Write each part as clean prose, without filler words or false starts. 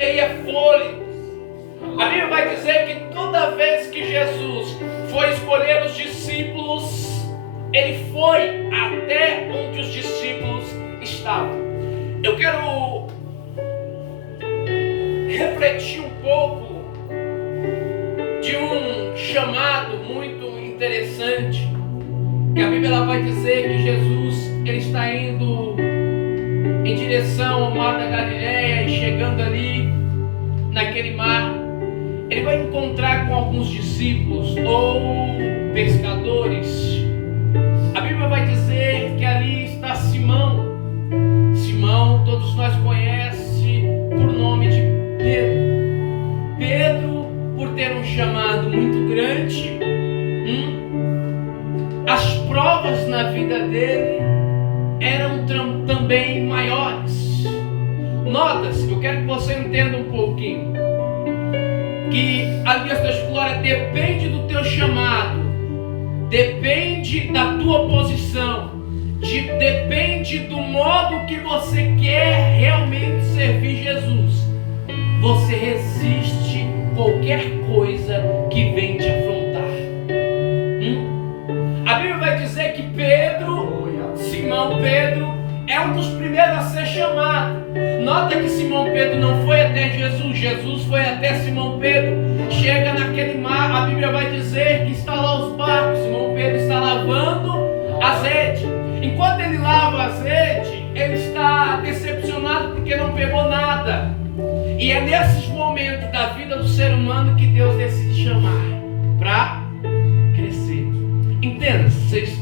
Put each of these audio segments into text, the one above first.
ele é fôlego. A Bíblia vai dizer que toda vez que Jesus foi escolher os discípulos, ele foi até onde os discípulos estavam. Eu quero refletir um pouco de um chamado muito interessante, que a Bíblia ela vai dizer que Jesus ele está indo em direção ao mar da Galileia, e chegando ali naquele mar, ele vai encontrar com alguns discípulos ou pescadores. A Bíblia vai dizer que ali está Simão. Simão, todos nós conhecemos por nome de Pedro. Pedro, por ter um chamado muito grande, as provas na vida dele eram também maiores. Nota-se, eu quero que você entenda um pouquinho, que a minha glória depende do teu chamado, depende da tua posição, depende do modo que você quer realmente servir Jesus. Você resiste qualquer coisa que vem te afrontar. A Bíblia vai dizer que Simão Pedro, é um dos primeiros a ser chamado. Nota que Simão Pedro não foi até Jesus, Jesus foi até Simão Pedro. Chega naquele mar, a Bíblia vai dizer que está lá os barcos. Simão Pedro está lavando azeite. Enquanto ele lava azeite, ele está decepcionado porque não pegou nada. E é nesses momentos da vida do ser humano que Deus decide chamar para crescer. Entenda, vocês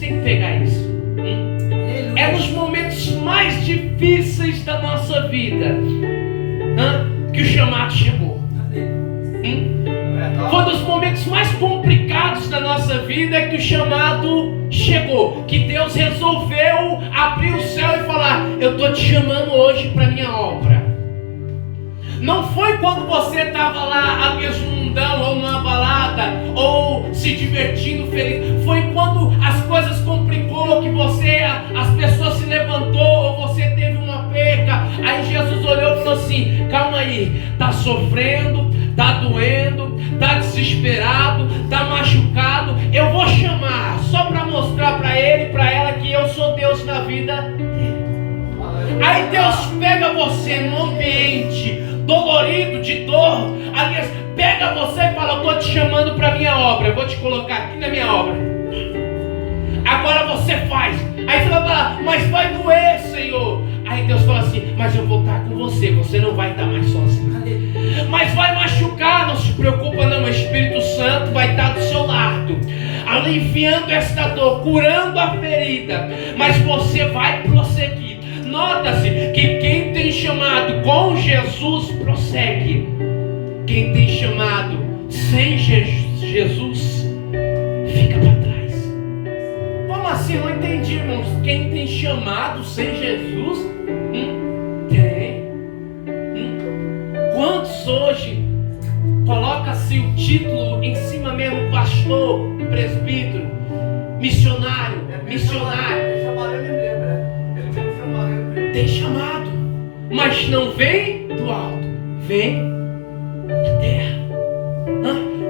têm que pegar isso. É nos momentos mais difíceis da nossa vida que o chamado chegou. Foi nos momentos mais complicados da nossa vida que o chamado chegou, que Deus resolveu abrir o céu e falar: eu estou te chamando hoje para minha obra. Não foi quando você estava lá ali no mundão, ou numa balada, ou se divertindo feliz. Foi quando as coisas complicou, que as pessoas se levantou, ou você teve uma perca. Aí Jesus olhou e falou assim: calma aí, está sofrendo, está doendo, está desesperado, está machucado. Eu vou chamar só para mostrar para ele e para ela que eu sou Deus na vida dele. Aí Deus pega você no ambiente dolorido, de dor, aliás, pega você e fala: eu estou te chamando para a minha obra, eu vou te colocar aqui na minha obra. Agora você faz. Aí você vai falar: mas vai doer, Senhor. Aí Deus fala assim: mas eu vou estar com você, você não vai estar mais sozinho. Mas vai machucar, não se preocupa não, o Espírito Santo vai estar do seu lado, aliviando esta dor, curando a ferida, mas você vai prosseguir. Nota-se que quem tem chamado com Jesus prossegue. Quem tem chamado sem Jesus fica para trás. Como assim? Não entendi, irmãos. Quem tem chamado sem Jesus tem. Quantos hoje coloca-se o título em cima mesmo: pastor, presbítero, missionário, missionário? Tem chamado, mas não vem do alto, vem da terra.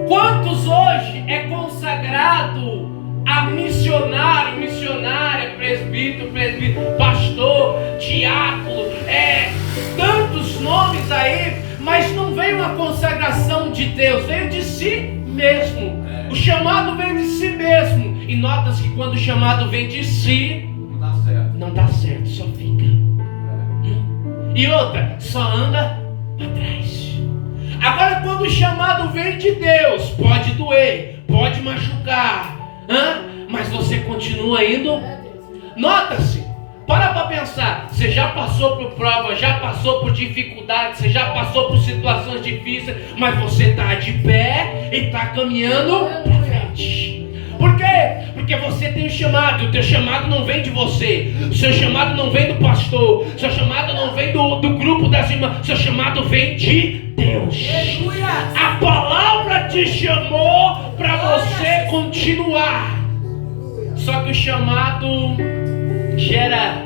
Quantos hoje é consagrado a missionário, missionária, presbítero, pastor, diácono, tantos nomes aí, mas não veio uma consagração de Deus, veio de si mesmo. O chamado vem de si mesmo. E nota-se que quando o chamado vem de si, não dá certo, só fica. E outra, só anda para trás. Agora, quando o chamado vem de Deus, pode doer, pode machucar, mas você continua indo. Nota-se, para pensar. Você já passou por prova, já passou por dificuldades, você já passou por situações difíceis, mas você está de pé e está caminhando para frente. Por quê? Porque você tem um chamado. O teu chamado não vem de você. O seu chamado não vem do pastor. O seu chamado não vem do grupo das irmãs. O seu chamado vem de Deus. A palavra te chamou para você continuar. Só que o chamado gera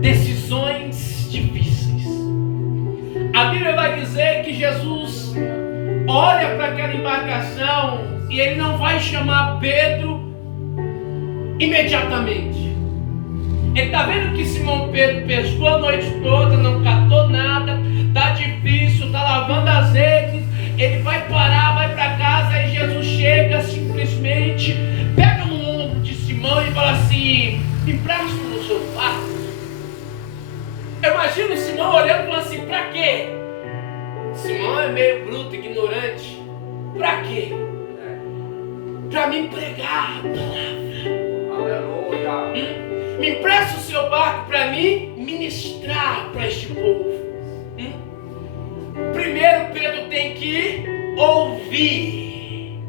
decisões difíceis. A Bíblia vai dizer que Jesus olha para aquela embarcação e ele não vai chamar Pedro imediatamente. Ele está vendo que Simão Pedro pescou a noite toda, não catou nada, está difícil, está lavando as redes. Ele vai parar, vai para casa, e Jesus chega, simplesmente pega no ombro de Simão e fala assim: me empresta no seu barco. Eu imagino Simão olhando e falando assim: para quê? Simão é meio bruto, ignorante. Para quê? Para me pregar a palavra. Aleluia. Me empresta o seu barco para mim ministrar para este povo. Primeiro Pedro tem que ouvir.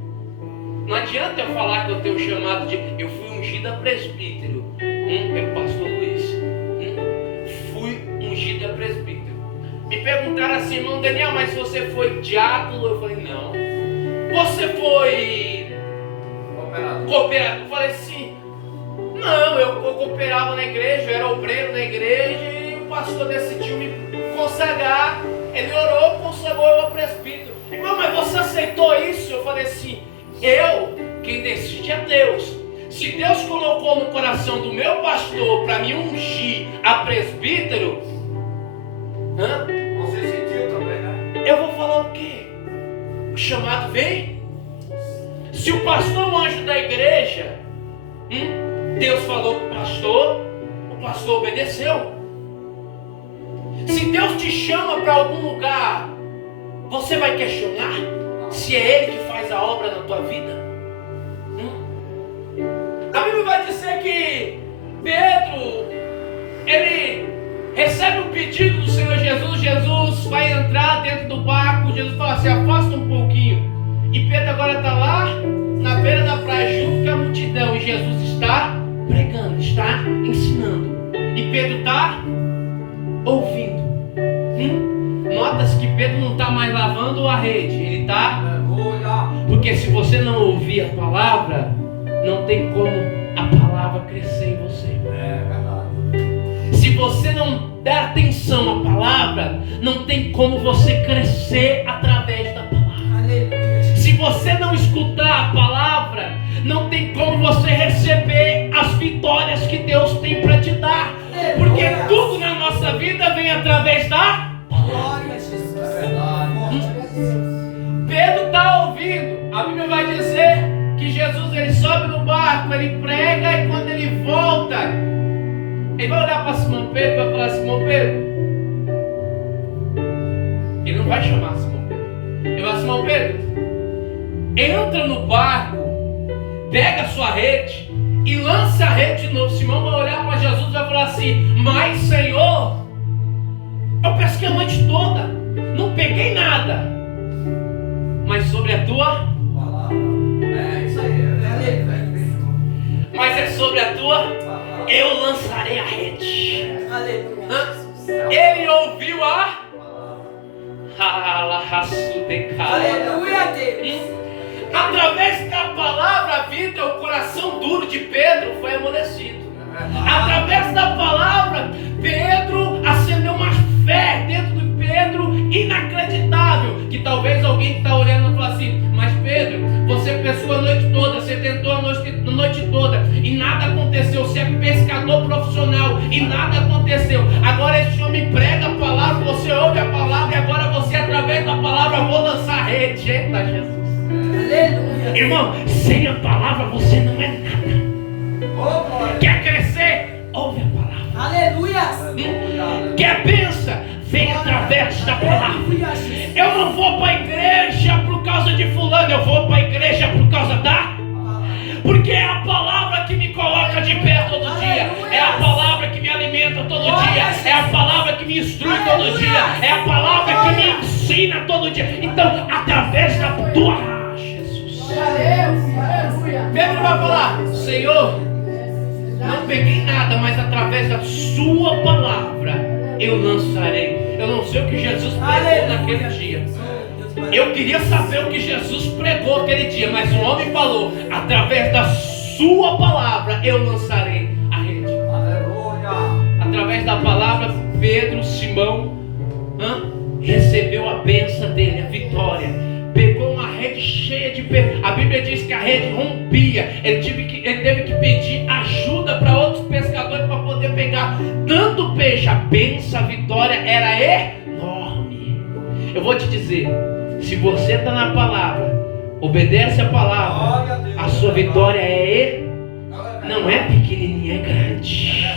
Não adianta eu falar que eu tenho chamado de... Eu fui ungido a presbítero. É o pastor Luiz. Fui ungido a presbítero. Me perguntaram assim: irmão Daniel, mas você foi diácono? Eu falei: não. Você foi cooperador? Eu falei assim: não, eu cooperava na igreja, eu era obreiro na igreja, e o pastor decidiu me consagrar. Ele orou, consagrou eu a presbítero. Irmão, mas você aceitou isso? Eu falei assim: quem decide é Deus. Se Deus colocou no coração do meu pastor para me ungir a presbítero, você sentiu também, né? Eu vou falar o quê? O chamado vem. Se o pastor é um anjo da igreja, Deus falou com o pastor obedeceu. Se Deus te chama para algum lugar, você vai questionar se é Ele que faz a obra na tua vida? A Bíblia vai dizer que Pedro, ele recebe um pedido do Senhor Jesus. Jesus vai entrar dentro do barco. Jesus fala assim: afasta um pouquinho. E Pedro agora está lá na beira da praia junto com a multidão, e Jesus está pregando, está ensinando, e Pedro está ouvindo. Nota-se que Pedro não está mais lavando a rede, ele está... Porque se você não ouvir a palavra, não tem como a palavra crescer em você. É verdade. Se você não der atenção à palavra, não tem como você crescer através da palavra. Se você não escutar a palavra, não tem como você receber as vitórias que Deus tem para te dar. Porque tudo na nossa vida vem através da palavra. Pedro está ouvindo. A Bíblia vai dizer que Jesus, ele sobe no barco, ele prega, e quando ele volta, ele vai olhar para Simão Pedro e vai falar: Simão Pedro. Ele não vai chamar Simão Pedro. Ele vai: Simão Pedro, entra no barco, pega a sua rede e lança a rede de novo. Simão vai olhar para Jesus e vai falar assim: mas Senhor, eu pesquei a noite toda, não peguei nada, mas sobre a tua palavra. É isso aí. Mas é sobre a tua palavra. Eu lançarei a rede. Ele ouviu a Aleluia, Deus. Através da palavra, a vida, o coração duro de Pedro foi amolecido. Através da palavra, Pedro acendeu uma fé dentro de Pedro inacreditável. Que talvez alguém que está olhando e fala assim: mas Pedro, você pescou a noite toda, você tentou a noite toda e nada aconteceu. Você é pescador profissional e nada aconteceu. Agora esse homem prega a palavra, você ouve a palavra, e agora você, através da palavra, vou lançar a rede. Eita, Jesus. Aleluia. Irmão, sem a palavra você não é nada. Quer crescer? Ouve a palavra. Aleluia. Quer bênção? Vem através da palavra. Eu não vou para a igreja por causa de fulano, eu vou para a igreja por causa da... Porque é a palavra que me coloca de pé todo dia. É a palavra que me alimenta todo dia. É a palavra que me instrui todo dia. É a palavra que me ensina todo dia. Então, através da tua... Jesus. Pedro vai falar: Senhor, não peguei nada, mas através da sua palavra eu lançarei. Eu não sei o que Jesus pregou naquele dia. Eu queria saber o que Jesus pregou aquele dia, mas o homem falou: através da sua palavra eu lançarei a rede. Aleluia. Através da palavra, Pedro, Simão recebeu a bênção dele, a vitória. Pegou uma rede cheia de peixe. A Bíblia diz que a rede rompia. Ele teve que pedir ajuda para outros pescadores para poder pegar tanto peixe. A bênção, a vitória era enorme. Eu vou te dizer, se você está na palavra, obedece a palavra, a sua vitória não é pequenininha, é grande.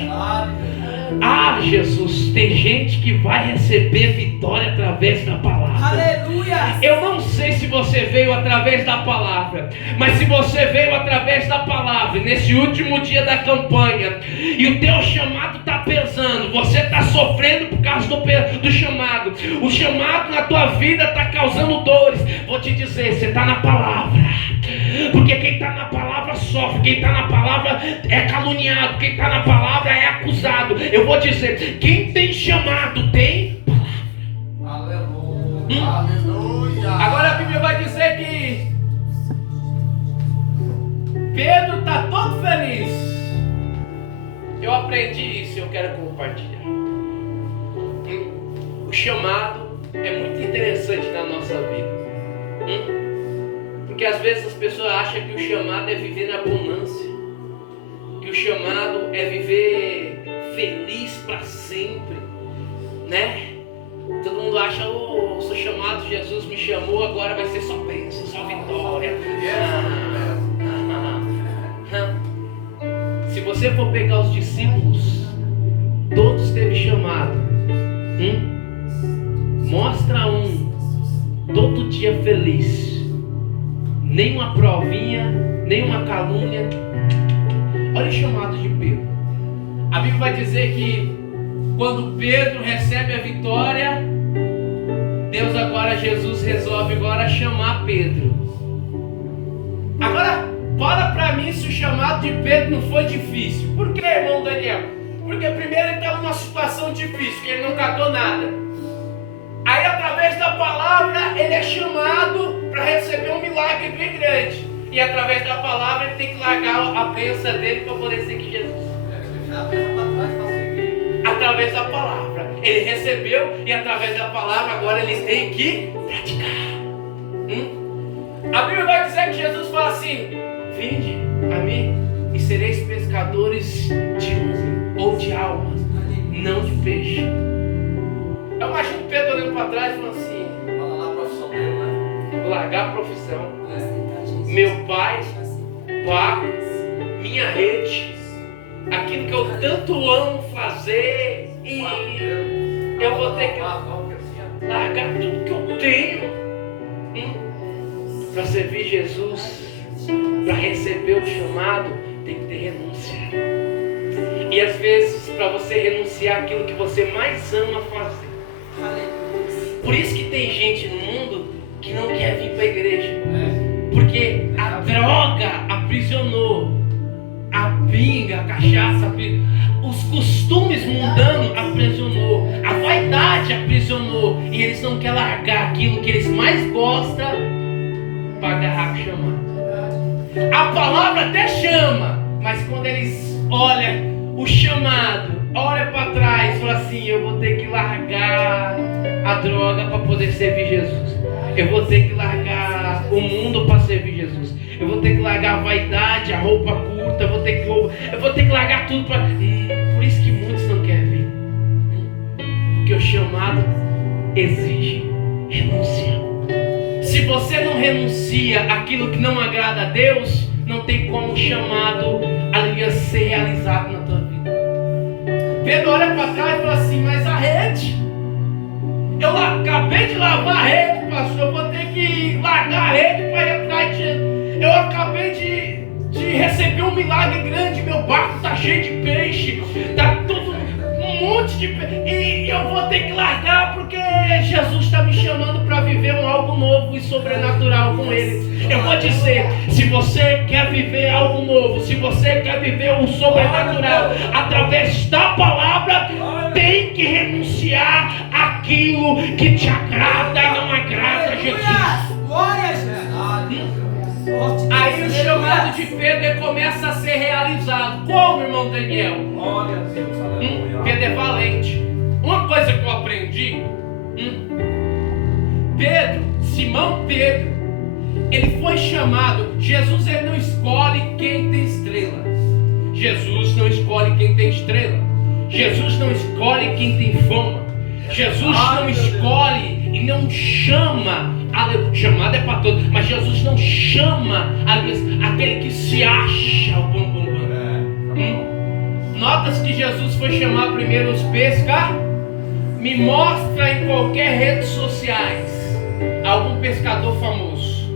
Ah, Jesus, tem gente que vai receber vitória através da palavra. Aleluia! Eu não sei se você veio através da palavra, mas se você veio através da palavra, nesse último dia da campanha, e o teu chamado está pesando, você está sofrendo por causa do chamado, o chamado na tua vida está causando dores, vou te dizer, você está na palavra, porque quem está na palavra sofre, quem está na palavra é caluniado, quem está na palavra é acusado. Eu vou dizer, quem tem chamado tem palavra. Aleluia. Aleluia. Agora a Bíblia vai dizer que Pedro está todo feliz. Eu aprendi isso e eu quero compartilhar. O chamado é muito interessante na nossa vida. Porque às vezes as pessoas acham que o chamado é viver na abundância, que o chamado é viver feliz para sempre, né? Todo mundo acha, sou chamado, Jesus me chamou, agora vai ser só bênção, só vitória. Se você for pegar os discípulos, todos teve chamado. Mostra todo dia feliz. Nem uma provinha, nem uma calúnia. Olha o chamado de Pedro. A Bíblia vai dizer que quando Pedro recebe a vitória, Jesus resolve agora chamar Pedro. Agora, fala para mim se o chamado de Pedro não foi difícil. Por que, irmão Daniel? Porque primeiro ele estava numa situação difícil, que ele não catou nada. Aí através da palavra ele é chamado para receber um milagre bem grande. E através da palavra ele tem que largar a bênção dele para poder seguir Jesus. Através da palavra ele recebeu, e através da palavra agora eles têm que praticar. A Bíblia vai dizer que Jesus fala assim: vinde a mim e sereis pescadores de homem ou de almas, não de peixe. Eu imagino Pedro olhando para trás e falando assim: vou largar a profissão, meu pai, minha rede, aquilo que eu tanto amo fazer, e eu vou ter que largar tudo que eu tenho para servir Jesus, para receber o chamado. Tem que ter renúncia. E às vezes, para você renunciar aquilo que você mais ama fazer. Por isso que tem gente no mundo que não quer vir para a igreja, porque a droga aprisionou, a pinga, a cachaça, os costumes mundanos aprisionou, a vaidade aprisionou, e eles não querem largar aquilo que eles mais gostam para agarrar o chamado. A palavra até chama, mas quando eles olham o chamado, olham para trás e falam assim: eu vou ter que largar a droga para poder servir Jesus, eu vou ter que largar o mundo para servir Jesus, eu vou ter que largar a vaidade, a roupa curta, eu vou ter que largar tudo para... Por isso que muitos não querem vir, porque o chamado exige renúncia. Se você não renuncia àquilo que não agrada a Deus, não tem como o chamado ali ser realizado na tua vida. Pedro olha para trás e fala assim: mas a rede, eu acabei de lavar a rede, pastor, eu vou ter que largar a rede para ir atrás de... Eu acabei de receber um milagre grande, meu barco está cheio de peixe, está tudo um monte de peixe, e eu vou ter que largar porque Jesus está me chamando para viver algo novo e sobrenatural com Ele. Eu vou dizer, se você quer viver algo novo, se você quer viver o sobrenatural através da palavra, tem que renunciar àquilo que te agrada e não agrada a Jesus. Aí o chamado de Pedro começa a ser realizado. Como, irmão Daniel? Pedro é valente. Uma coisa que eu aprendi, Simão Pedro, ele foi chamado. Jesus, ele não escolhe quem tem estrela. Jesus não escolhe quem tem estrela. Jesus não escolhe quem tem fama. Jesus não escolhe e não chama. Chamada é para todos, mas Jesus não chama aquele que se acha o bom. Notas que Jesus foi chamar primeiro os pescadores. Me mostra em qualquer rede sociais algum pescador famoso.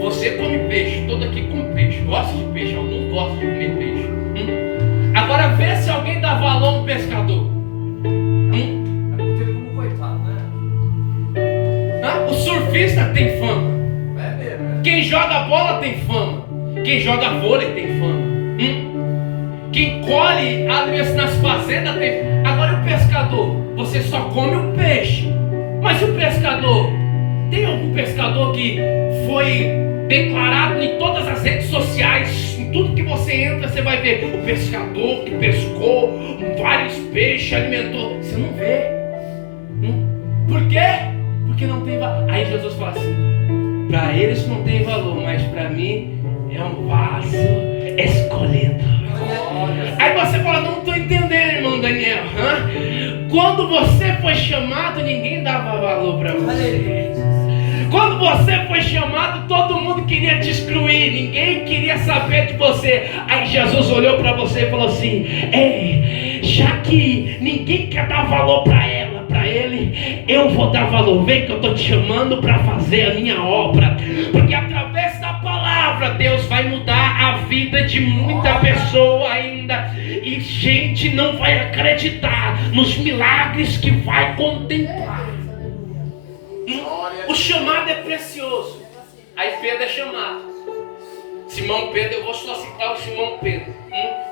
Você come peixe, todo aqui come peixe, gosta de peixe, alguns gostam de comer peixe. Agora vê se alguém dá valor a um pescador. É porque como coitado, né? O surfista tem fama. É mesmo. Quem joga bola tem fama. Quem joga vôlei tem fama. Quem colhe alimentos nas fazendas tem. Agora o pescador, você só come o peixe. Mas o pescador, tem algum pescador que foi declarado em todas as redes sociais? Em tudo que você entra, você vai ver o pescador que pescou vários peixes, alimentou. Você não vê. Por quê? Porque não tem valor. Aí Jesus fala assim: para eles não tem valor, mas para mim é um vaso escolhido. Aí você fala: não estou entendendo, irmão Daniel. Quando você foi chamado, ninguém dava valor para você. Quando você foi chamado, todo mundo queria te excluir, ninguém queria saber de você. Aí Jesus olhou para você e falou assim: ei, já que ninguém quer dar valor para ela, para ele, eu vou dar valor. Vem que eu estou te chamando para fazer a minha obra. Porque através da palavra, Deus vai mudar a vida de muita pessoa ainda. E gente não vai acreditar nos milagres que vai contemplar. O chamado é precioso. Aí Pedro é chamado. Simão Pedro, eu vou só citar o Simão Pedro,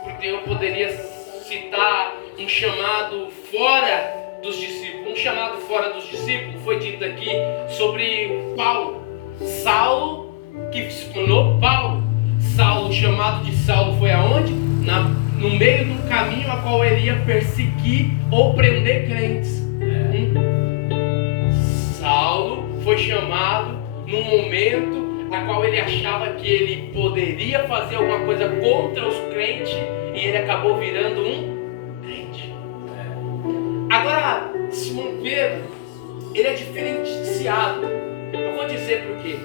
porque eu poderia citar um chamado fora dos discípulos. Um chamado fora dos discípulos foi dito aqui sobre Paulo. Saulo, que se tornou Paulo. Saulo, o chamado de Saulo foi aonde? No meio do caminho a qual ele ia perseguir ou prender crentes. Saulo foi chamado num momento na qual ele achava que ele poderia fazer alguma coisa contra os crentes e ele acabou virando um crente. Agora, Simão Pedro, ele é diferenciado. Eu vou dizer por quê.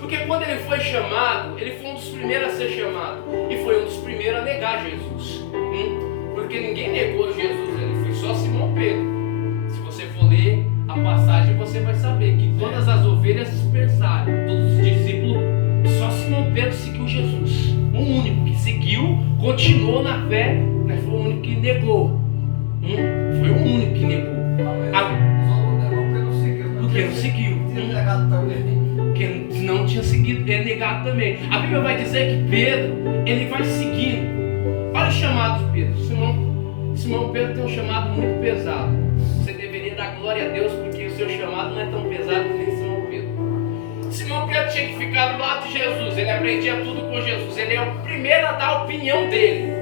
Porque quando ele foi chamado, ele foi um dos primeiros a ser chamado e foi um dos primeiros a negar Jesus. Porque ninguém negou Jesus, ele foi só Simão Pedro. Se você for ler a passagem, você vai saber que todas as ovelhas dispersaram, todos os discípulos, só Simão Pedro seguiu Jesus. O único que seguiu, continuou na fé, mas foi o único que negou. Foi o único que negou. Porque não seguiu. Porque não tinha seguido, é negado também. A Bíblia vai dizer que Pedro, ele vai seguindo. Olha o chamado de Pedro. Simão Pedro tem um chamado muito pesado. Você deveria dar glória a Deus, porque o seu chamado não é tão pesado que nem Simão Pedro. Simão Pedro tinha que ficar do lado de Jesus. Ele aprendia tudo com Jesus. Ele é o primeiro a dar a opinião dele.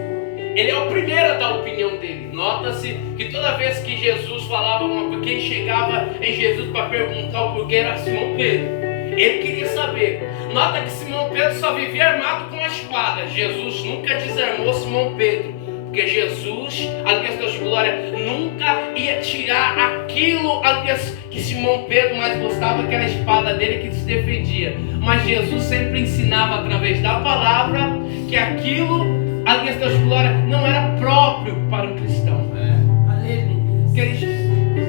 Ele é o primeiro a dar a opinião dele. Nota-se que toda vez que Jesus falava alguma coisa, quem chegava em Jesus para perguntar o porquê era Simão Pedro. Ele queria saber. Nota que Simão Pedro só vivia armado com a espada. Jesus nunca desarmou Simão Pedro. Porque Jesus, aliás, Deus de glória, nunca ia tirar aquilo, aliás, que Simão Pedro mais gostava, que era a espada dele que se defendia. Mas Jesus sempre ensinava através da palavra que aquilo, aliás, Deus de glória, não era próprio para um cristão.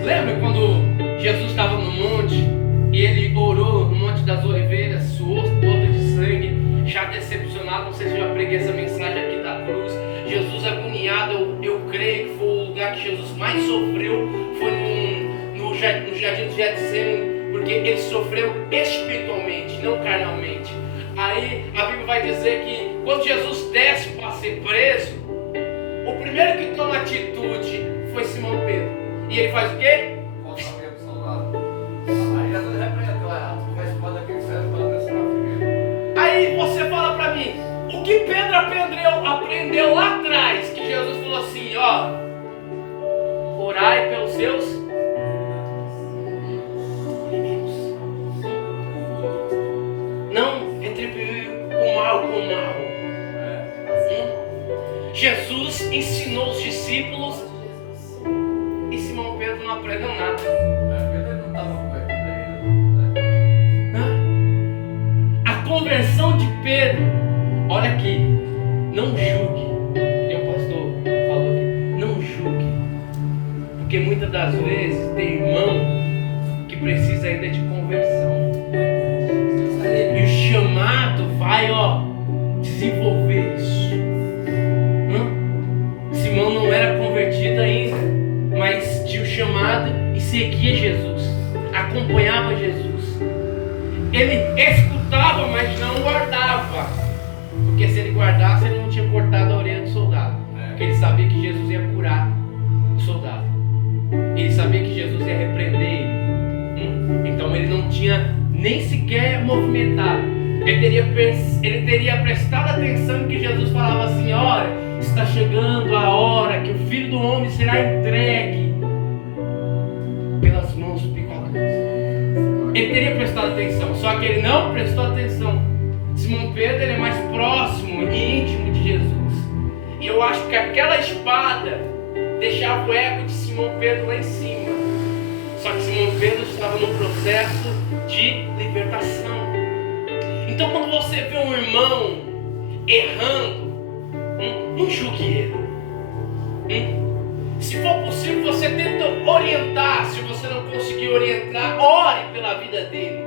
Lembra quando Jesus estava no monte e ele orou no Monte das Oliveiras, suou gota de sangue, já decepcionado? Não sei se eu já preguei essa mensagem aqui da cruz. Jesus agoniado, eu creio que foi o lugar que Jesus mais sofreu, foi no jardim do Getsemane, porque ele sofreu espiritualmente, não carnalmente. Aí a Bíblia vai dizer que quando Jesus desce para ser preso, o primeiro que toma atitude foi Simão Pedro. E ele faz o quê? Aí você fala para mim, o que Pedro aprendeu lá atrás, que Jesus falou assim, ó, orai pelos seus inimigos. aprendeu nada. Ele não estava com ele ainda. A conversão de Pedro, olha aqui, não julgue. Que o pastor falou aqui, não julgue. Porque muitas das vezes tem irmão que precisa ainda de conversão. E o chamado vai, desenvolver isso. Simão não era convertido ainda, mas tinha o chamado e seguia Jesus, acompanhava Jesus. Ele escutava, mas não guardava, porque se ele guardasse, ele não tinha cortado a orelha do soldado, porque ele sabia que Jesus ia curar o soldado, ele sabia que Jesus ia repreender ele. Então ele não tinha nem sequer movimentado. Ele teria prestado atenção que Jesus falava assim: olha, está chegando a hora que o Filho do Homem será entregue pelas mãos do pecador. Ele teria prestado atenção, só que ele não prestou atenção. Simão Pedro, ele é mais próximo e íntimo de Jesus. E eu acho que aquela espada deixava o ego de Simão Pedro lá em cima. Só que Simão Pedro estava num processo de libertação. Então quando você vê um irmão errando, não julgue ele. Se for possível, você tenta orientar. Se você não conseguir orientar, ore pela vida dele.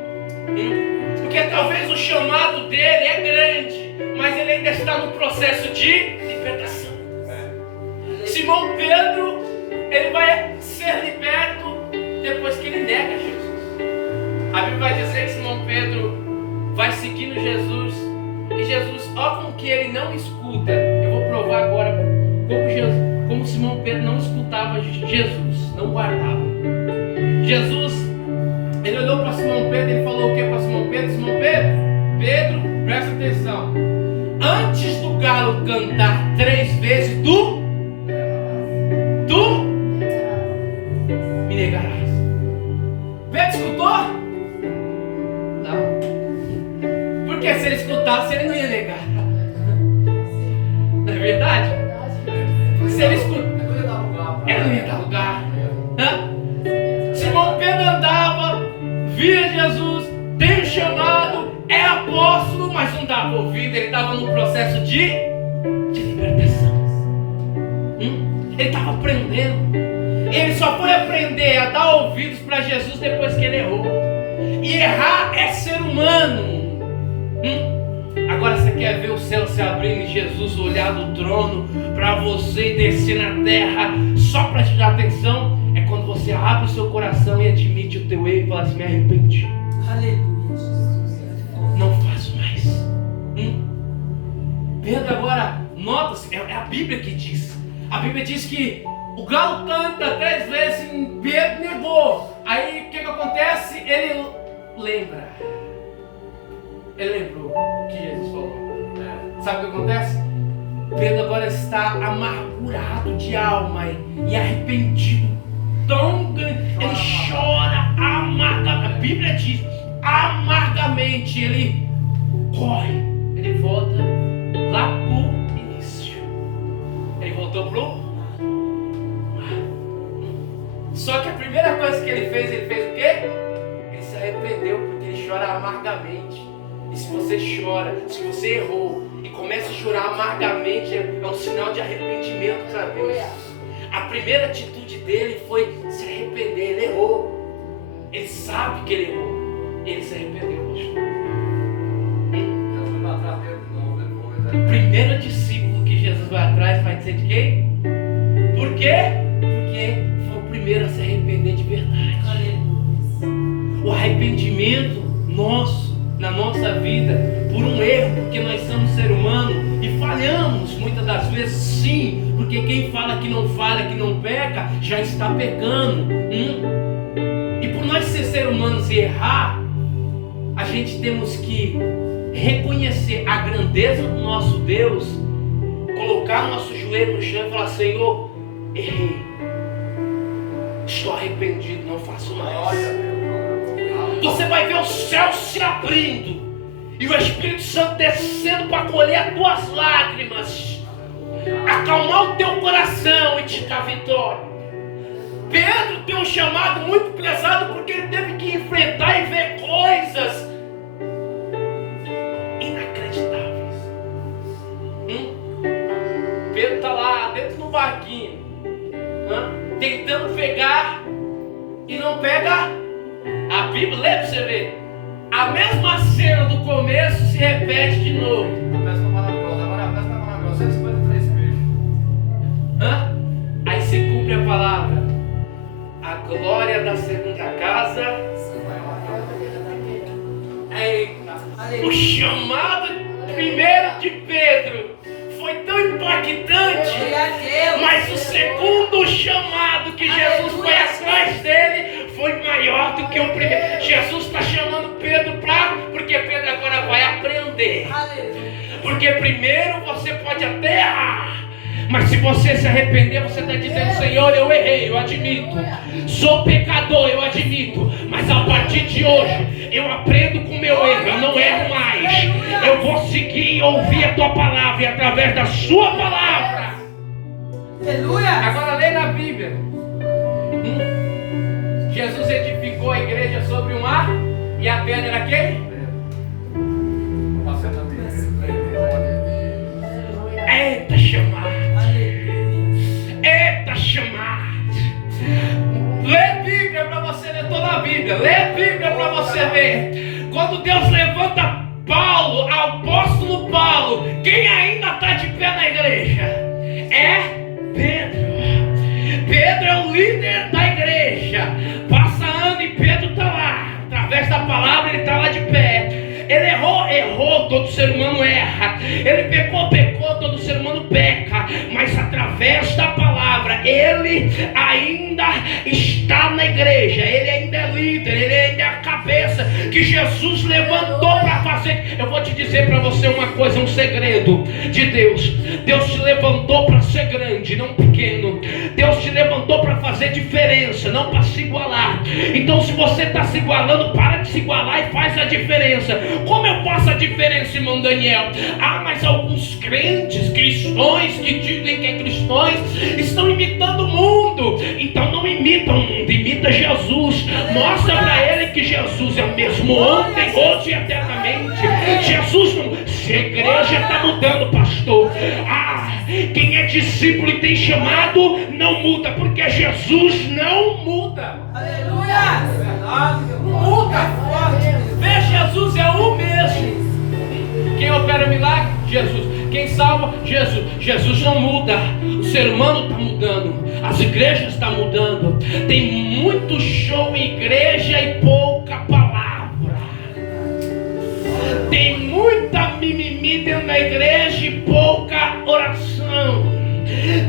Porque talvez o chamado dele é grande, mas ele ainda está no processo de libertação. Simão Pedro, ele vai ser liberto depois que ele nega Jesus. A Bíblia vai dizer que Simão Pedro vai seguindo Jesus, e Jesus, ó, como que ele não escuta. Eu vou provar agora como Simão Pedro não escutava Jesus, não guardava. Jesus, ele olhou para Simão Pedro, ele falou o que para Simão Pedro? Simão Pedro, presta atenção. Antes do galo cantar 3 vezes, tu me negarás. Pedro escutou? Porque se ele escutasse, ele não ia negar. Não é verdade? Se ele escutasse, ele não ia dar lugar. Simão Pedro andava, via Jesus, tem um chamado, é apóstolo, mas não dava ouvido. Ele estava no processo de libertação. Ele estava aprendendo. Ele só foi aprender a dar ouvidos para Jesus depois que ele errou. E errar é ser humano. Agora você quer ver o céu se abrindo e Jesus olhar do trono para você e descer na terra só para te dar atenção? É quando você abre o seu coração e admite o teu erro e fala assim: me arrependi. Aleluia, Jesus. Não faço mais. Pedro agora, nota-se, é a Bíblia que diz. A Bíblia diz que o galo canta 3 vezes e Pedro negou. Aí o que acontece? Ele lembra. Ele lembrou o que Jesus falou. Sabe o que acontece? Pedro agora está amargurado de alma e arrependido. Tão grande. Ele chora amargamente. A Bíblia diz amargamente. Ele corre. Ele volta lá pro início. Ele voltou pro mar. Só que a primeira coisa que ele fez o quê? Ele se arrependeu, porque ele chora amargamente. E se você chora, se você errou e começa a chorar amargamente, é um sinal de arrependimento para Deus. A primeira atitude dele foi se arrepender. Ele errou. Ele sabe que ele errou. Ele se arrependeu. O primeiro discípulo que Jesus vai atrás vai dizer de quem? Por quê? Porque foi o primeiro a se arrepender de verdade. O arrependimento nosso na nossa vida por um erro, porque nós somos ser humano e falhamos muitas das vezes, sim, porque quem fala que não falha, que não peca, já está pecando. E por nós ser humanos e errar, a gente temos que reconhecer a grandeza do nosso Deus, colocar nosso joelho no chão e falar: Senhor, errei, estou arrependido, não faço mais. Você vai ver o céu se abrindo e o Espírito Santo descendo para colher as tuas lágrimas, acalmar o teu coração e te dar vitória. Pedro tem um chamado muito pesado porque ele teve que enfrentar e ver coisas inacreditáveis. Pedro está lá dentro do barquinho, tentando pegar e não pega. A Bíblia, lê para você ver. A mesma cena do começo se repete de novo. A pesca maravilhosa, agora a pesca maravilhosa, 153 peixes. Aí se cumpre a palavra. A glória da segunda casa. O chamado primeiro de Pedro foi tão impactante, mas o segundo chamado que Jesus foi atrás dele foi maior do que o primeiro. Jesus está chamando Pedro porque Pedro agora vai aprender. Porque primeiro você pode até errar, mas se você se arrepender, você está dizendo: Senhor, eu errei, eu admito. Sou pecador, eu admito. Mas a partir de hoje, eu aprendo com o meu erro, eu não erro mais. Eu vou seguir e ouvir a tua palavra, e através da sua palavra. Aleluia! Agora lê na Bíblia. Jesus edificou a igreja sobre o mar, e a pedra era quem? Eita chamado! Eita chamado! Lê Bíblia para você ler toda a Bíblia. Lê Bíblia para você ver. Quando Deus levanta Paulo, apóstolo Paulo, quem ainda está de pé na igreja? É Pedro. Pedro é o líder da igreja. Passa ano e Pedro está lá. Através da palavra ele está lá de pé. Ele errou, todo ser humano erra. Ele pecou, todo ser humano peca. Mas através da palavra, ele ainda está na igreja. Ele ainda é líder, ele ainda é a cabeça que Jesus levantou para fazer. Eu vou te dizer para você uma coisa, um segredo de Deus. Deus te levantou para ser grande, não pequeno. Deus te levantou para fazer diferença, não para se igualar. Então se você está se igualando, para de se igualar e faz a diferença. Como eu faço a diferença, irmão Daniel? Mas alguns crentes, cristãos, que dizem que é cristãos, estão imitando o mundo. Então não imita o mundo, imita Jesus. Mostra para ele que Jesus é o mesmo ontem, hoje e eternamente. Jesus não... Se a igreja está mudando, pastor, quem é discípulo e tem chamado, não muda, porque Jesus não muda. Aleluia! Muda. Vê, Jesus é o mesmo. Quem opera milagre? Jesus. Quem salva? Jesus. Jesus não muda. O ser humano está mudando. As igrejas estão mudando. Tem muito show em igreja e pouca palavra. Tem muita mimimi dentro da igreja e pouca oração.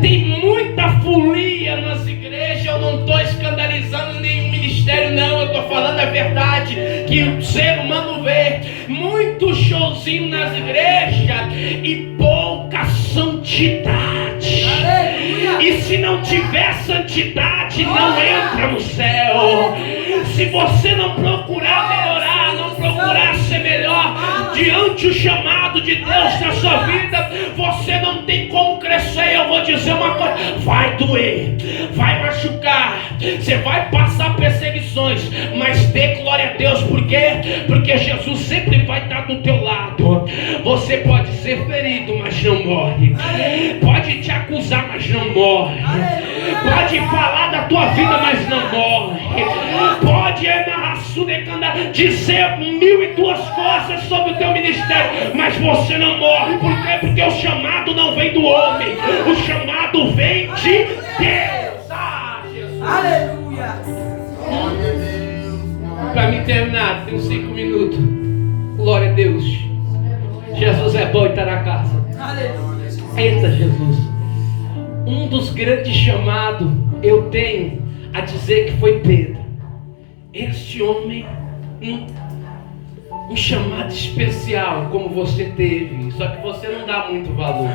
Tem muita folia nas igrejas. Eu não estou escandalizando nenhum ministério, não. Eu estou falando a verdade que o ser humano vê. Muito showzinho nas igrejas e pouca santidade. E se não tiver santidade, não entra no céu. Se você não procurar melhorar, não procurar ser melhor diante do chamado de Deus na sua vida, você não tem como crescer. Eu vou dizer uma coisa: vai doer, vai machucar, você vai passar perseguições, mas dê glória a Deus. Por quê? Porque Jesus sempre vai estar do teu lado. Você pode ser ferido, mas não morre. Pode te acusar, mas não morre. Pode falar da tua vida, mas não morre. Pode dizer 1002 coisas sobre o teu ministério, mas você não morre. Por quê? Porque o chamado não vem do homem, o chamado vem de Deus. Jesus. Aleluia! Para me terminar, tenho 5 minutos. Glória a Deus. Jesus é bom e está na casa. Aleluia! Eita, Jesus. Um dos grandes chamados eu tenho a dizer que foi Pedro. Este homem, um chamado especial como você teve, só que você não dá muito valor.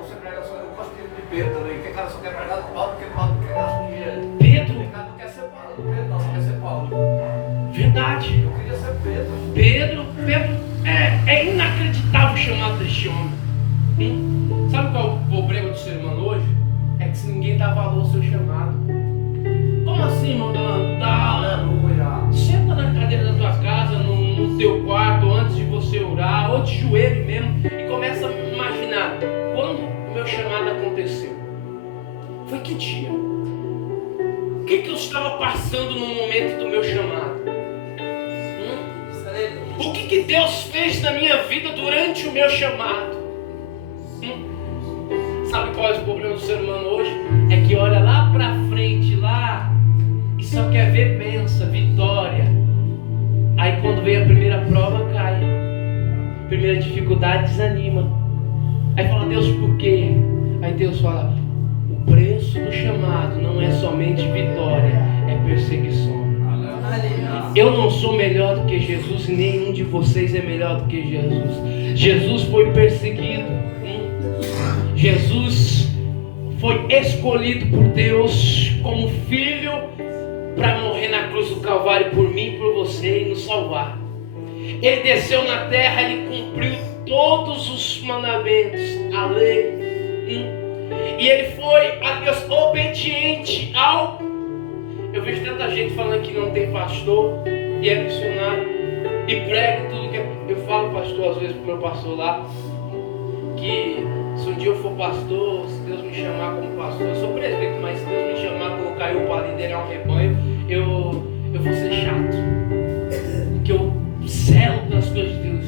Você prega só, eu gosto de Pedro também, que cara só quer pregar do Paulo, porque Paulo quer gastar dinheiro. Pedro, O cara não quer ser Paulo, Pedro não, só quer ser Paulo. verdade. Eu queria ser Pedro. Pedro, é inacreditável o chamado deste homem. Sabe qual é o problema do ser humano hoje? É que se ninguém dá valor ao seu chamado. Como Como assim, irmão? Aleluia. Senta na cadeira da tua casa, no teu quarto, antes de você orar, ou de joelho mesmo, e começa a imaginar quando o meu chamado aconteceu. Foi que dia? O que eu estava passando no momento do meu chamado? O que Deus fez na minha vida durante o meu chamado? Sabe qual é o problema do ser humano hoje? É que olha lá pra frente, lá, e só quer ver bênção, vitória. Aí quando vem a primeira prova, cai. Primeira dificuldade, desanima. Aí fala, Deus, por quê? Aí Deus fala, o preço do chamado não é somente vitória, é perseguição. Eu não sou melhor do que Jesus, e nenhum de vocês é melhor do que Jesus. Jesus foi perseguido. Jesus foi escolhido por Deus como filho para morrer na cruz do Calvário por mim, por você e nos salvar. Ele desceu na terra, ele cumpriu todos os mandamentos, a lei. E ele foi a Deus obediente ao... Eu vejo tanta gente falando que não tem pastor e é missionário e prega tudo que eu falo, pastor, às vezes pro meu pastor lá, que se um dia eu for pastor, se Deus me chamar como pastor, eu sou presbítero, mas se Deus me chamar, colocar eu para liderar um rebanho, eu vou ser chato, porque eu zelo pelas coisas de Deus.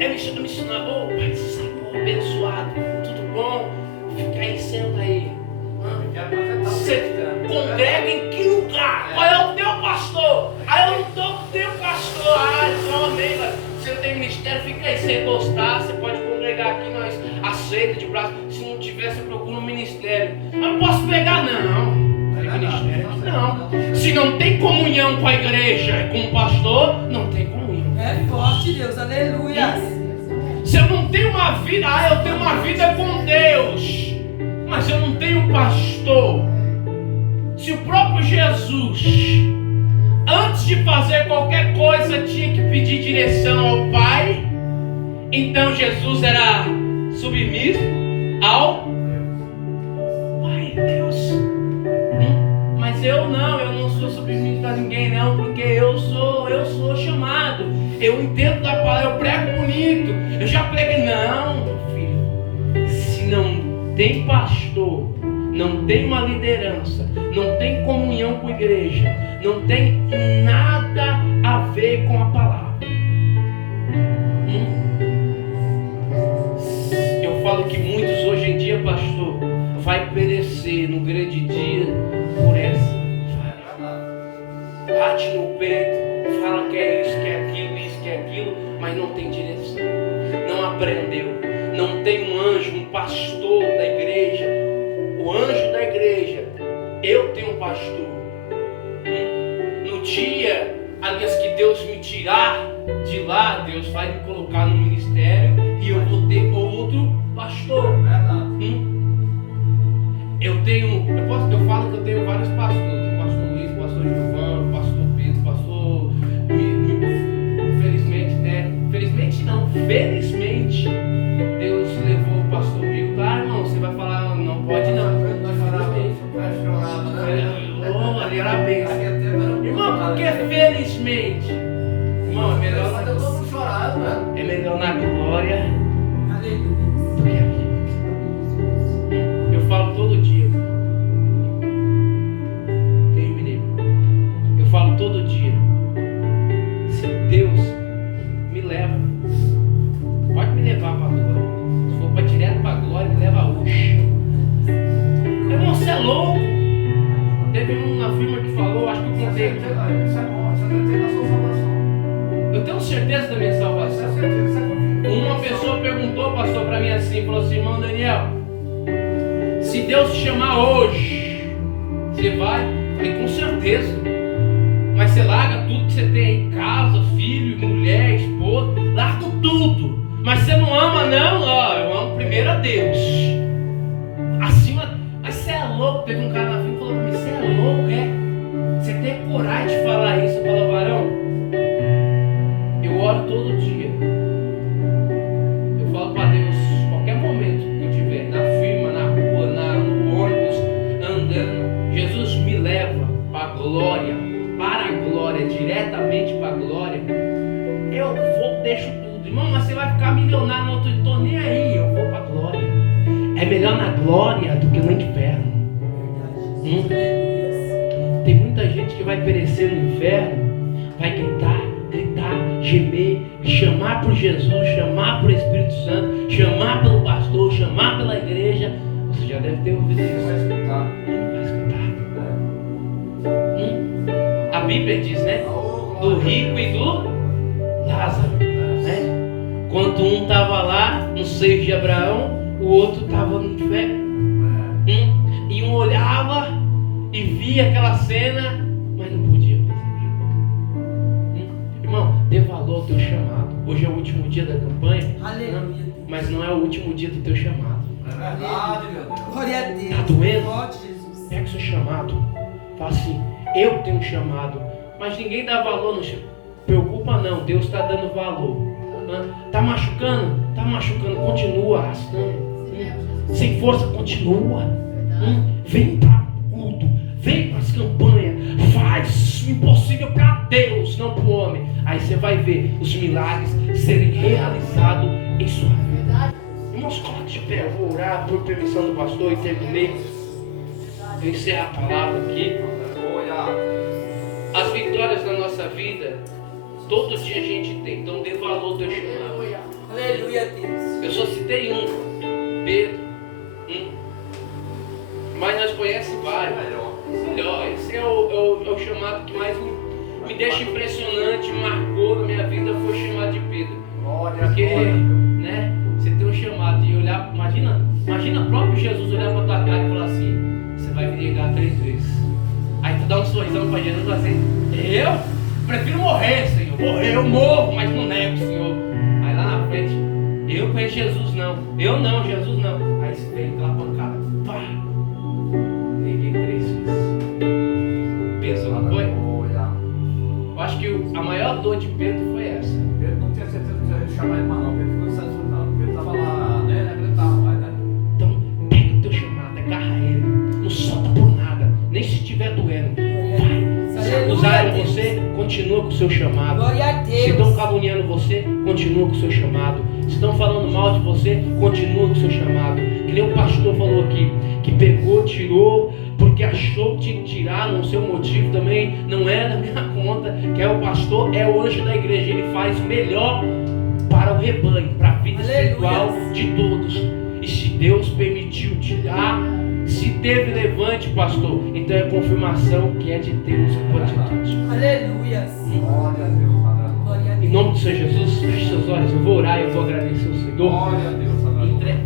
É missionário, ô pai, sabe, abençoado, tudo bom, fica aí, senta aí. Você congrega em que lugar? Qual é o teu pastor? Ah, eu não estou com o teu pastor. Ah, então amém, mas você não tem ministério, fica aí sem gostar. Você pode congregar aqui, nós aceita de braço. Se não tiver, você procura um ministério. Eu não posso pegar, não. Tem ministério aqui, não. Se não tem comunhão com a igreja e com o pastor, não tem comunhão. É forte, Deus, aleluia. Se eu não tenho uma vida, eu tenho uma vida com Deus, mas eu não tenho pastor. Se o próprio Jesus, antes de fazer qualquer coisa, tinha que pedir direção ao Pai, então Jesus era submisso ao Pai, Deus. Mas eu não sou submisso a ninguém não, porque eu sou chamado. Eu entendo da palavra, eu prego bonito, eu já preguei. Não, meu filho, se não tem pastor, não tem uma liderança, não tem comunhão com a igreja, não tem nada a ver com a palavra. Eu falo que muitos hoje em dia, pastor, vai perecer no grande dia por essa. Bate no peito, fala que é isso, que é aquilo, mas não tem direção, não aprendeu, não tem um anjo, um pastor da igreja. O anjo da igreja, eu tenho um pastor. No dia, aliás, que Deus me tirar de lá, Deus vai me colocar no ministério e eu vou ter outro pastor. Eu falo que eu tenho vários pastores. O pastor Luiz, o pastor Gilvan, o pastor Pedro, o pastor... Felizmente, Deus levou o pastor Milton. Ah, irmão, você vai falar, não pode não. Ali era a bênção. Irmão, porque felizmente, irmão, é melhor na glória. É melhor na glória do que aqui. Eu falo todo dia. Terminei. Eu falo todo dia. Se Deus me leva, pode me levar para a glória. Se for para direto para a glória, me leva hoje. Irmão, você é louco. Teve um na firma que falou, acho que eu contei aqui. Eu tenho certeza da minha salvação. Uma pessoa perguntou, pastor, para mim assim, falou assim, irmão Daniel, se Deus te chamar hoje, você vai? Eu falei, com certeza. Mas você larga tudo que você tem aí, casa, filho, mulher, esposa, larga tudo. Mas você não ama não? Ó, eu amo primeiro a Deus. Acima, mas você é louco. Teve um cara na firma que falou pra mim, você é louco, é? Você tem coragem de falar isso? Eu falo, varão, eu oro todo dia. Eu falo pra Deus, qualquer momento que eu estiver, na firma, na rua, no ônibus, andando, Jesus me glória, para a glória, diretamente para a glória, eu vou, deixo tudo. Irmão, mas você vai ficar milionário, não estou nem aí, eu vou para a glória. É melhor na glória do que no inferno. Tem muita gente que vai perecer no inferno, vai gritar, gemer, chamar por Jesus, chamar por Espírito Santo, chamar pelo pastor, chamar pela igreja. Você já deve ter ouvido isso. Vai escutar. Vai escutar. A Bíblia diz, né? Do rico e do Lázaro, né? Quando um estava lá no seio de Abraão, o outro estava no inferno. E um olhava e via aquela cena, mas não podia fazer nada. Irmão, dê valor ao teu chamado. Hoje é o último dia da campanha. Aleluia. Mas não é o último dia do teu chamado. É verdade, meu Deus. Glória a Deus. Tá doendo? Glória a Jesus. Pega o seu chamado. Fala assim, eu tenho um chamado. Mas ninguém dá valor no chamado. Preocupa não, Deus está dando valor. Tá machucando? Tá machucando. Continua arrastando. Sem força, continua. Vem para o culto. Vem para as campanhas. Faz o impossível para Deus, não para o homem. Aí você vai ver os milagres serem realizados em sua vida. Irmãos, coloque de pé. Eu vou orar por permissão do pastor e terminei. Eu encerro a palavra aqui. As vitórias da nossa vida, todo dia a gente tem. Então dê valor ao teu chamado. Aleluia, Deus. Eu só citei um, Pedro. Mas nós conhecemos vários. Melhor. Esse é o chamado que mais me deixa impressionante, marcou na minha vida, foi o chamado de Pedro. Porque, né, você tem um chamado de olhar, imagina o próprio Jesus olhar para tua cara e falar assim, você vai me negar 3 vezes. Aí tu dá um sorrisão para Jesus e fala assim, eu prefiro morrer, Senhor. Eu morro, mas não nego, Senhor. Aí lá na frente, eu conheço Jesus não. Eu não, Jesus não. Aí você vem aquela pancada. Pá! Neguei 3 vezes. Pesou, não foi? Eu acho que a maior dor de Pedro foi essa. Pedro não tinha certeza que ia chamar ele mais não. Pedro ficou insatisfeito não. Pedro estava lá, né? Acreditava mais, né? Então, pega o teu chamado, agarra ele. Não solta por nada. Nem se estiver doendo. Vai. Se acusaram você, continua com o seu chamado. Glória a Deus. Se estão caluniando você, continua com o seu chamado. Se estão falando mal de você, continua com o seu chamado. Que nem o pastor falou aqui, que pegou, tirou, porque achou que tinha que tirar, não sei o motivo também, não é da minha conta, que é o pastor, é o anjo da igreja, ele faz melhor para o rebanho, para a vida espiritual de todos. E se Deus permitiu tirar, se teve levante, pastor, então é confirmação que é de Deus, por de Deus. Aleluia. Glória a Deus, Glória a Em Deus. nome do Senhor Jesus, feche seus olhos, eu vou orar e eu vou agradecer ao Senhor. glória a Deus,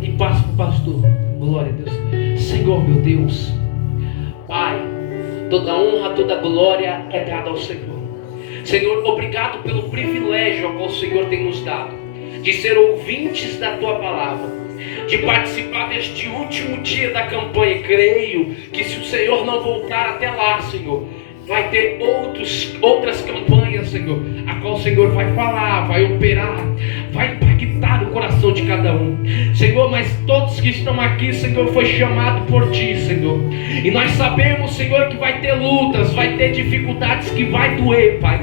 E passo para o pastor. Glória a Deus. Senhor, meu Deus, Pai, toda honra, toda glória é dada ao Senhor. Senhor, obrigado pelo privilégio ao qual o Senhor tem nos dado de ser ouvintes da Tua palavra, de participar deste último dia da campanha. Creio que se o Senhor não voltar até lá, Senhor, vai ter outras campanhas, Senhor, a qual o Senhor vai falar, vai operar, vai impactar o coração de cada um, Senhor. Mas todos que estão aqui, Senhor, foi chamado por Ti, Senhor, e nós sabemos, Senhor, que vai ter lutas, vai ter dificuldades, que vai doer, Pai.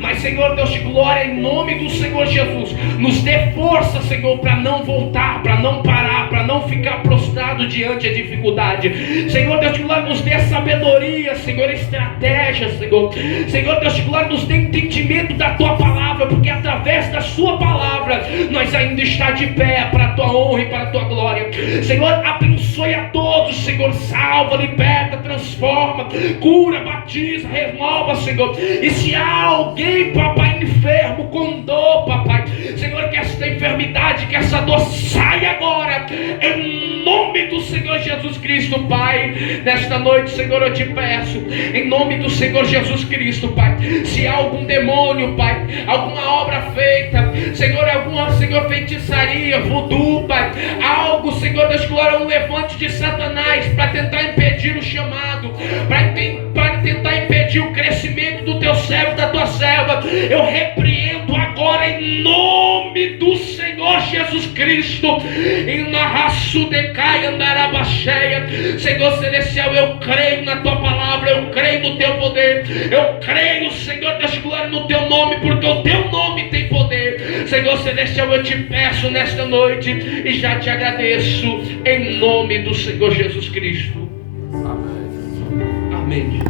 Mas, Senhor, Deus de glória, em nome do Senhor Jesus, nos dê força, Senhor, para não voltar, para não parar, para não ficar prostrado diante da dificuldade. Senhor, Deus de glória, nos dê sabedoria, Senhor, estratégia, Senhor. Senhor, Deus de glória, nos dê entendimento da Tua palavra, porque através da Sua palavra nós ainda está de pé para a Tua honra e para a Tua glória. Senhor, abençoe a todos, Senhor, salva, liberta, transforma, cura, batiza, renova, Senhor. E se há alguém, papai, enfermo, com dor, papai, Senhor, que esta enfermidade, que essa dor saia agora, em nome do Senhor Jesus Cristo, Pai. Nesta noite, Senhor, eu te peço, em nome do Senhor Jesus Cristo, Pai, se há algum demônio, Pai, alguma obra feita, Senhor, alguma, Senhor, feitiçaria, voodoo, Pai, algo, Senhor, Deus, glória, um levante de Satanás para tentar impedir o chamado, para tentar impedir o crescimento do teu servo, da tua serva, eu repreendo agora em nome do Senhor Jesus Jesus Cristo. Em Narraço decai andarabaxéia. Senhor Celestial, eu creio na tua palavra, eu creio no teu poder, eu creio, Senhor Deus, glória no teu nome, porque o teu nome tem poder. Senhor Celestial, eu te peço nesta noite e já te agradeço em nome do Senhor Jesus Cristo. Amém. Amém.